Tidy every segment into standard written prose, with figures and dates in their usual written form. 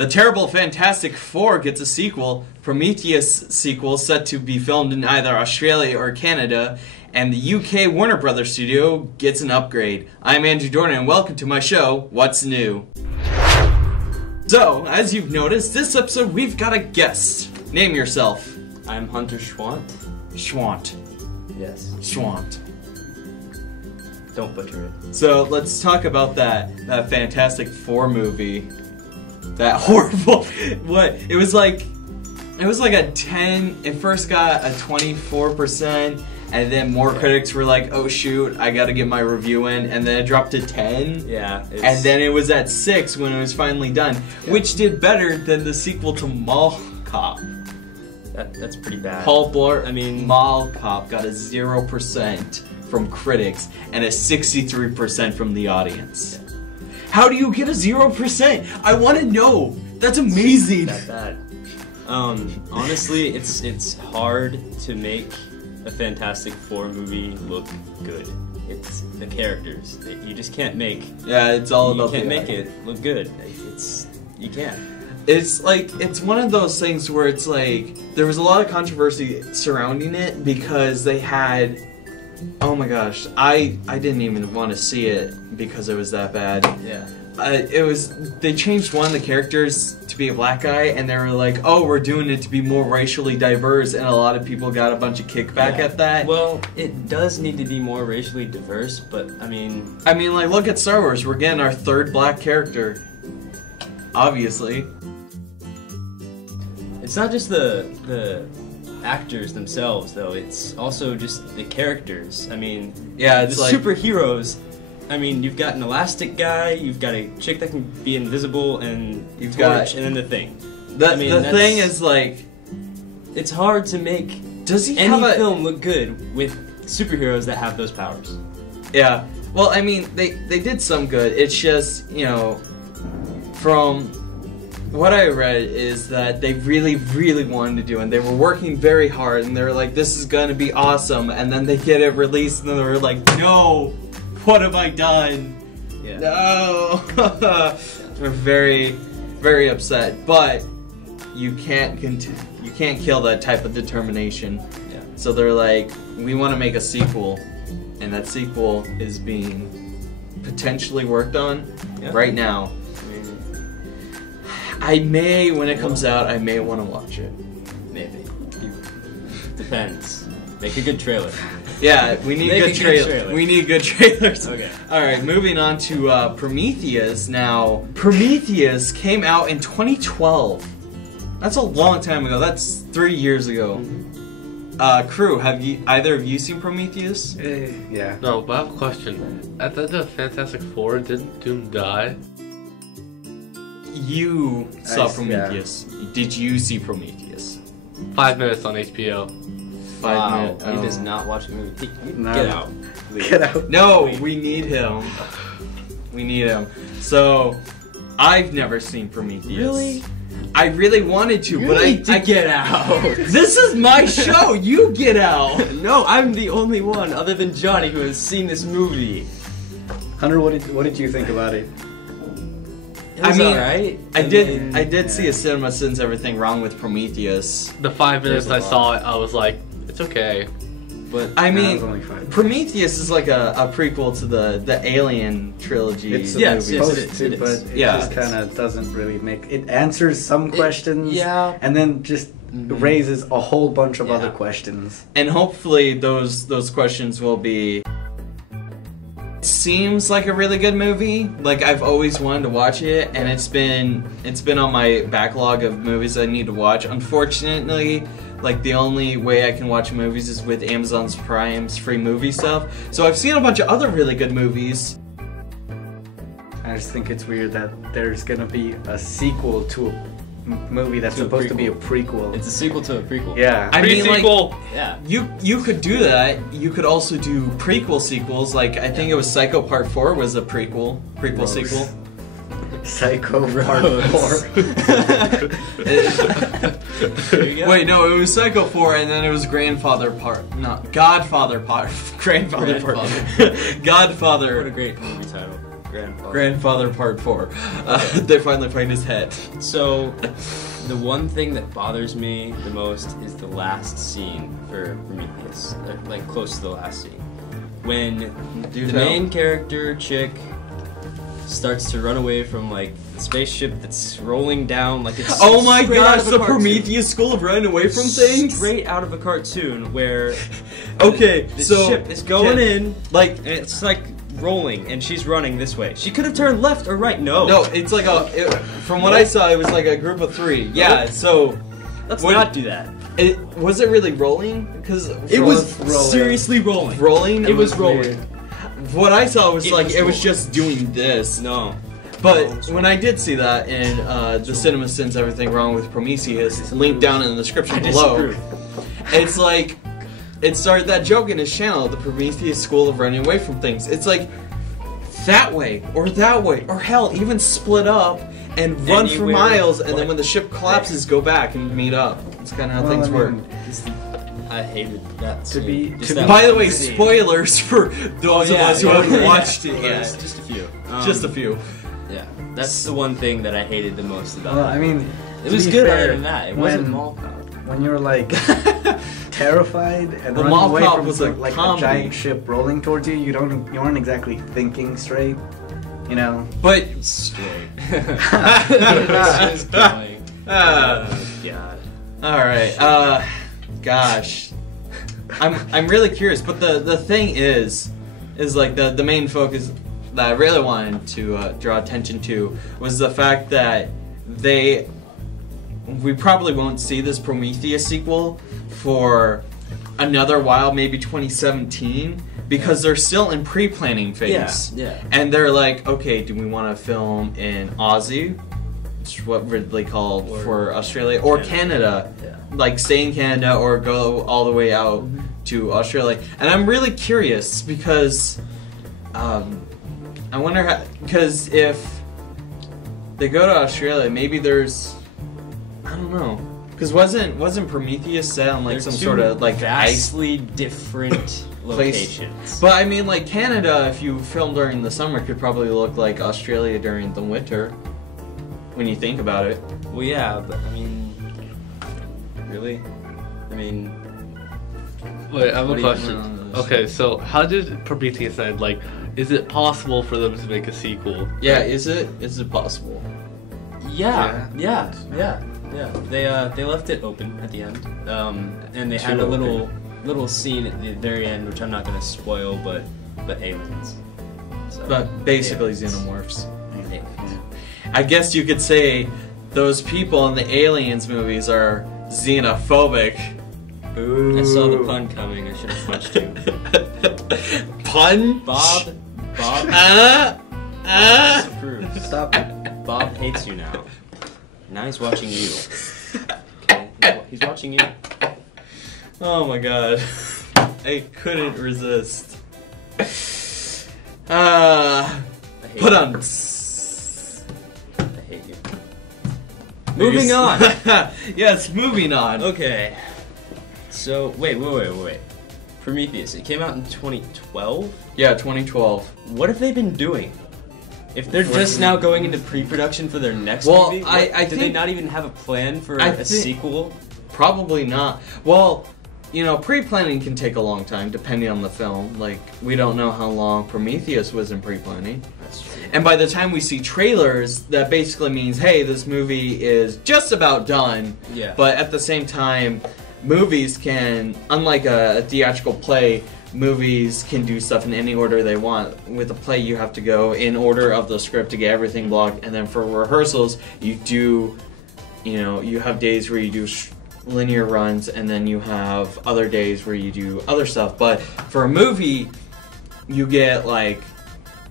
The terrible Fantastic Four gets a sequel. Prometheus sequel set to be filmed in either Australia or Canada. And the UK Warner Brothers studio gets an upgrade. I'm Andrew Dornan, and welcome to my show, What's New? So, as you've noticed, this episode we've got a guest. Name yourself. I'm Hunter Schwant. Schwant. Yes. Schwant. Don't butcher it. So, let's talk about that Fantastic Four movie. That horrible... What? It was like a 10... It first got a 24%, and then more critics were like, oh shoot, I gotta get my review in, and then it dropped to 10. Yeah. And then it was at 6 when it was finally done, which did better than the sequel to Mall Cop. That's pretty bad. Paul Blart, I mean... Mall Cop got a 0% from critics and a 63% from the audience. Yeah. How do you get a 0%? I want to know. That's amazing. That bad. Honestly, it's hard to make a Fantastic Four movie look good. It's the characters. You just can't make. Yeah, it's all about. You can't make it look good. You can't. It's like, it's one of those things where it's like, there was a lot of controversy surrounding it because they had, oh my gosh, I didn't even want to see it because it was that bad. Yeah. They changed one of the characters to be a black guy, and they were like, oh, we're doing it to be more racially diverse, and a lot of people got a bunch of kickback at that. Well, it does need to be more racially diverse, but I mean, like, look at Star Wars. We're getting our third black character. Obviously. It's not just the actors themselves, though. It's also just the characters. I mean, yeah, it's the like superheroes. I mean, you've got an elastic guy, you've got a chick that can be invisible, and you've Torch, and then the Thing. The Thing is like, it's hard to make any film look good with superheroes that have those powers. Yeah. Well, I mean, they did some good. It's just, you know, from what I read is that they really, really wanted to do it, and they were working very hard, and they were like, this is gonna be awesome, and then they get it released, and they were like, no, what have I done? Yeah. No. They're very, very upset, but you can't kill that type of determination. Yeah. So they're like, we want to make a sequel, and that sequel is being potentially worked on right now. When it comes out, I may want to watch it. Maybe. Depends. Make a good trailer. Yeah, we need good trailers. We need good trailers. Okay. Alright, moving on to Prometheus. Now, Prometheus came out in 2012. That's a long time ago. That's 3 years ago. Crew, have either of you seen Prometheus? Yeah. No, but I have a question. At the end of Fantastic Four, didn't Doom die? You saw Prometheus. Yeah. Did you see Prometheus? 5 minutes on HBO. 5 minutes. He does not watch a movie. No. Get out. Please. Get out. No, we need him. We need him. So, I've never seen Prometheus. Really? I really wanted to, but I get out. This is my show. You get out. No, I'm the only one other than Johnny who has seen this movie. Hunter, what did you think about it? It was alright. I did see a Cinema Sins Everything Wrong with Prometheus. The 5 minutes I saw it, I was like, it's okay. But I mean, Prometheus is like a prequel to the Alien trilogy. It's supposed to, but it just kind of doesn't really make it. Answers some questions, and then just raises a whole bunch of other questions. And hopefully those questions will be. Seems like a really good movie. Like, I've always wanted to watch it, and it's been on my backlog of movies I need to watch. Unfortunately, like, the only way I can watch movies is with Amazon Prime's free movie stuff. So I've seen a bunch of other really good movies. I just think it's weird that there's gonna be a sequel to a movie that's supposed to be a prequel. It's a sequel to a prequel. Yeah. I mean, like, yeah. You could do that. You could also do prequel sequels. Like, I think it was Psycho Part 4 was a prequel sequel. Psycho Part 4. Wait, no, it was Psycho 4, and then it was Godfather Part. What a great movie title. Grandfather Part 4. They finally find his head. So, the one thing that bothers me the most is the last scene for Prometheus. Like, close to the last scene. When the main character, chick, starts to run away from, like, the spaceship that's rolling down, like it's oh my gosh, the Prometheus school of running away from things? Straight out of a cartoon where okay, the so ship is going in, like, and it's like rolling, and she's running this way. She could have turned left or right. No, it's like from what I saw, it was like a group of 3. Yeah, so let's not do that. Was it really rolling? Because it was seriously rolling. Rolling? It was rolling. Weird. What I saw was it was just doing this. No. But when I did see that in the Cinema Sins Everything Wrong with Prometheus, linked down in the description below, it's like, it started that joke in his channel, the Prometheus School of Running Away from Things. It's like, that way, or hell, even split up and run for miles, and then when the ship collapses, go back and meet up. That's kind of how things work. I hated that. By the way, spoilers for those of us who haven't watched it yet. Just a few. Just a few. Yeah, that's the one thing that I hated the most about it. Well, I mean, it was good other than that. It wasn't mall cop. When you're like terrified and running away from like a giant ship rolling towards you, you aren't exactly thinking straight, you know. But straight. It's just going. God. All right. Gosh. I'm really curious, but the thing is like the main focus that I really wanted to draw attention to was the fact that we probably won't see this Prometheus sequel for another while, maybe 2017, because they're still in pre-planning phase. Yeah. And they're like, okay, do we want to film in Aussie, which is what Ridley called for Australia, or Canada? Yeah. Like stay in Canada or go all the way out to Australia. And I'm really curious because I wonder how, because if they go to Australia, maybe there's, I don't know, because wasn't Prometheus set on like some sort of like vastly different locations. But I mean, like Canada, if you film during the summer, could probably look like Australia during the winter. When you think about it. Well, yeah, but I mean, really? I mean, wait, I have a question. Okay, so how did Prometheus end? Like, is it possible for them to make a sequel? Yeah, is it possible? Yeah. They left it open at the end, and they had a little scene at the very end, which I'm not going to spoil, but aliens. So, but basically xenomorphs. I guess you could say those people in the Aliens movies are xenophobic. Ooh. I saw the pun coming. I should have punched you. Pun? Bob. Stop it. Bob hates you now. Now he's watching you. Okay, he's watching you. Oh my god, I couldn't resist. Put on. Moving on. Yes, moving on. Okay. So, wait. Prometheus, it came out in 2012? Yeah, 2012. What have they been doing? If they're just now going into pre-production for their next movie, I do they not even have a plan for a sequel? Probably not. Well, you know, pre-planning can take a long time depending on the film. Like, we don't know how long Prometheus was in pre-planning. That's true. And by the time we see trailers, that basically means, hey, this movie is just about done. Yeah. But at the same time, movies can, unlike a theatrical play, movies can do stuff in any order they want. With a play, you have to go in order of the script to get everything blocked, and then for rehearsals, you have days where you do linear runs, and then you have other days where you do other stuff. But for a movie, you get like,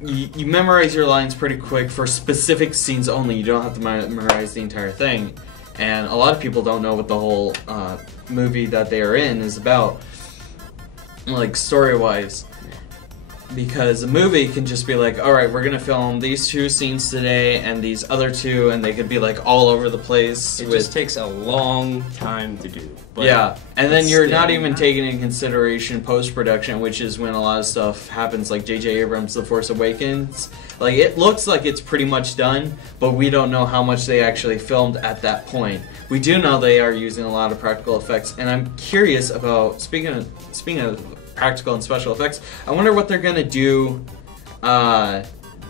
you memorize your lines pretty quick for specific scenes only. You don't have to memorize the entire thing. And a lot of people don't know what the whole movie that they are in is about, like story-wise. because a movie can just be like, all right, we're gonna film these 2 scenes today and these other 2, and they could be like all over the place. It just takes a long time to do. But yeah, and then you're not even taking into consideration post-production, which is when a lot of stuff happens, like J.J. Abrams' The Force Awakens. Like, it looks like it's pretty much done, but we don't know how much they actually filmed at that point. We do know they are using a lot of practical effects, and I'm curious about, speaking of practical and special effects, I wonder what they're gonna do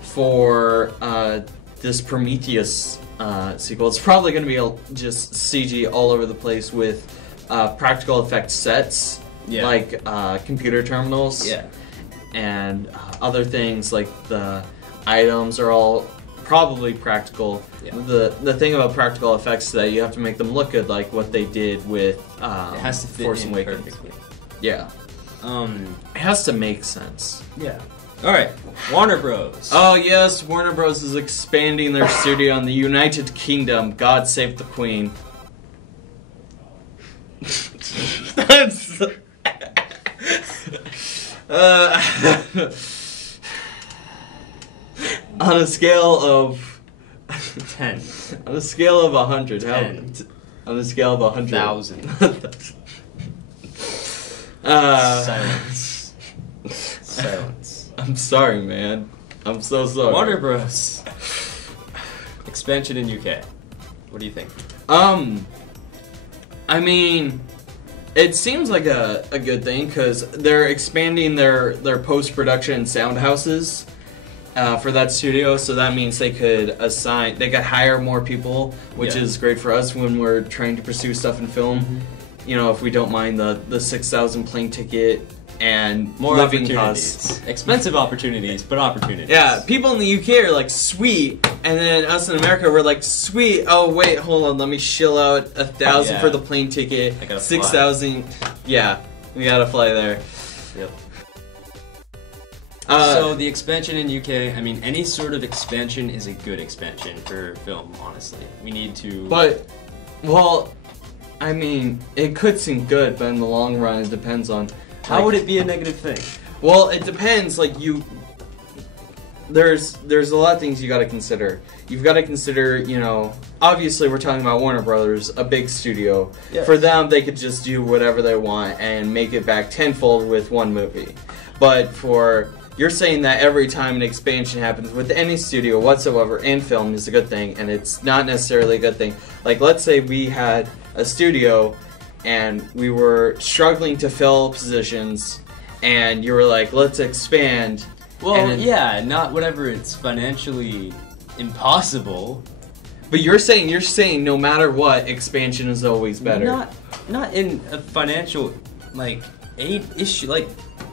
for this Prometheus sequel. It's probably gonna be just CG all over the place with practical effects sets, like computer terminals, and other things like the items are all probably practical. The thing about practical effects is that you have to make them look good, like what they did with it has to fit Force in Awakens. perfectly. Yeah. It has to make sense. Yeah. Alright, Warner Bros. Oh yes, Warner Bros. Is expanding their studio in the United Kingdom. God save the Queen. That's... on a scale of 10. On a scale of 100. 10. On a scale of 100. 1,000. Silence. Silence. I'm sorry, man. I'm so sorry. Warner Bros. Expansion in UK. What do you think? I mean, it seems like a good thing because they're expanding their post-production sound houses for that studio, so that means they could hire more people, which is great for us when we're trying to pursue stuff in film. Mm-hmm. You know, if we don't mind the 6,000 plane ticket and more living opportunities. costs. Expensive opportunities, but opportunities. Yeah, people in the UK are like, sweet, and then us in America, we're like, sweet, oh wait, hold on, let me shill out 1,000 for the plane ticket, 6,000, yeah, we gotta fly there. Yep. So the expansion in UK, I mean, any sort of expansion is a good expansion for film, honestly. We need to... But, well, I mean, it could seem good, but in the long run, it depends on... How would it be a negative thing? Well, it depends, like, there's a lot of things you gotta consider. You've gotta consider, you know, obviously we're talking about Warner Brothers, a big studio. Yes. For them, they could just do whatever they want and make it back tenfold with one movie. But for... You're saying that every time an expansion happens with any studio whatsoever in film is a good thing, and it's not necessarily a good thing. Like, let's say we had a studio and we were struggling to fill positions, and you were like, let's expand. Well, yeah, not whatever it's financially impossible. But you're saying no matter what, expansion is always better. Not in a financial, like, aid issue, like...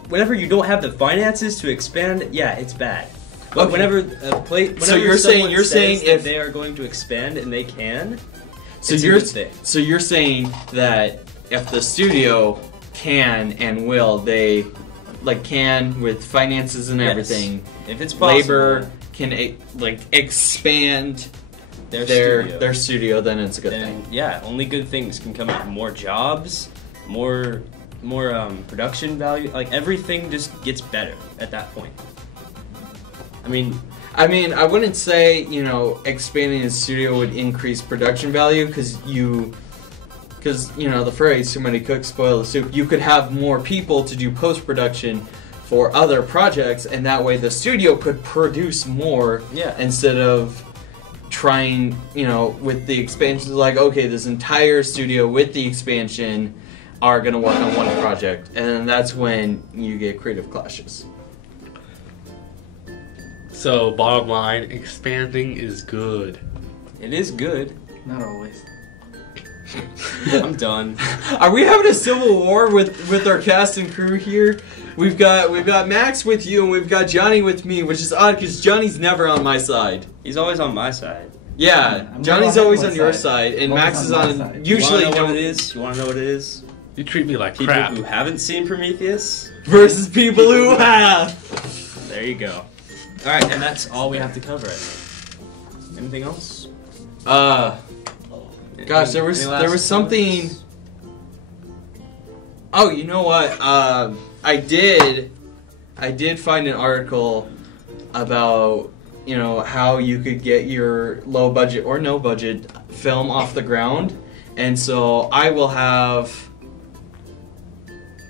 Whenever you don't have the finances to expand, yeah, it's bad. But whenever so you're saying if they are going to expand and they can, so you're saying that if the studio can and will, they can with finances and everything. If it's possible, labor can expand their studio, then it's a good thing. Yeah, only good things can come out. More jobs, more production value, like everything just gets better at that point. I mean, I wouldn't say, you know, expanding the studio would increase production value because you know, the phrase "too many cooks spoil the soup." You could have more people to do post-production for other projects, and that way the studio could produce more instead of trying, you know, with the expansion, like, okay, this entire studio with the expansion are going to work on one project, and that's when you get creative clashes. So, bottom line, expanding is good. It is good. Not always. I'm done. Are we having a civil war with our cast and crew here? We've got Max with you, and we've got Johnny with me, which is odd because Johnny's never on my side. He's always on my side. Yeah, Johnny's always on your side, and Max is on... Usually, you want to know what it is? You want to know what it is? You treat me like people crap. Who haven't seen Prometheus versus people who have. There you go. All right, and that's all we have to cover. I think. Anything else? Gosh, there was something. Oh, you know what? I did I did find an article about, you know, how you could get your low budget or no budget film off the ground. And so I will have...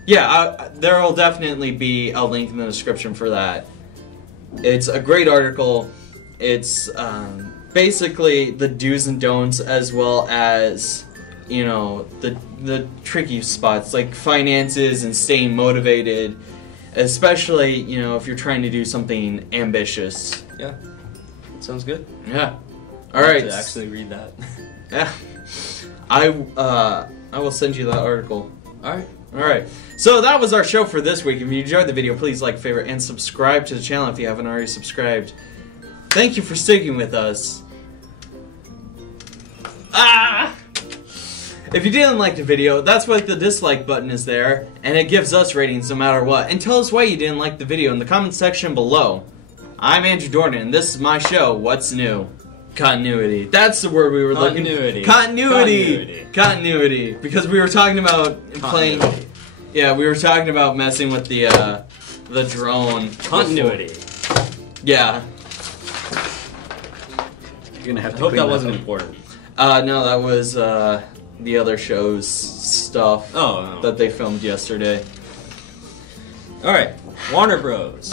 Yeah, there will definitely be a link in the description for that. It's a great article. It's basically the do's and don'ts, as well as, you know, the tricky spots like finances and staying motivated, especially, you know, if you're trying to do something ambitious. Yeah, that sounds good. Yeah. All right. To actually read that. Yeah. I will send you that article. All right. All right. So that was our show for this week. If you enjoyed the video, please like, favorite, and subscribe to the channel if you haven't already subscribed. Thank you for sticking with us. If you didn't like the video, that's why the dislike button is there, and it gives us ratings no matter what. And tell us why you didn't like the video in the comment section below. I'm Andrew Dornan, and this is my show, What's New? Continuity. That's the word we were looking for. Continuity. Because we were talking about playing... Yeah, we were talking about messing with the drone. Continuity. Before. Yeah. You're gonna have to I hope that wasn't important. No, that was the other show's stuff that they filmed yesterday. Alright, Warner Bros.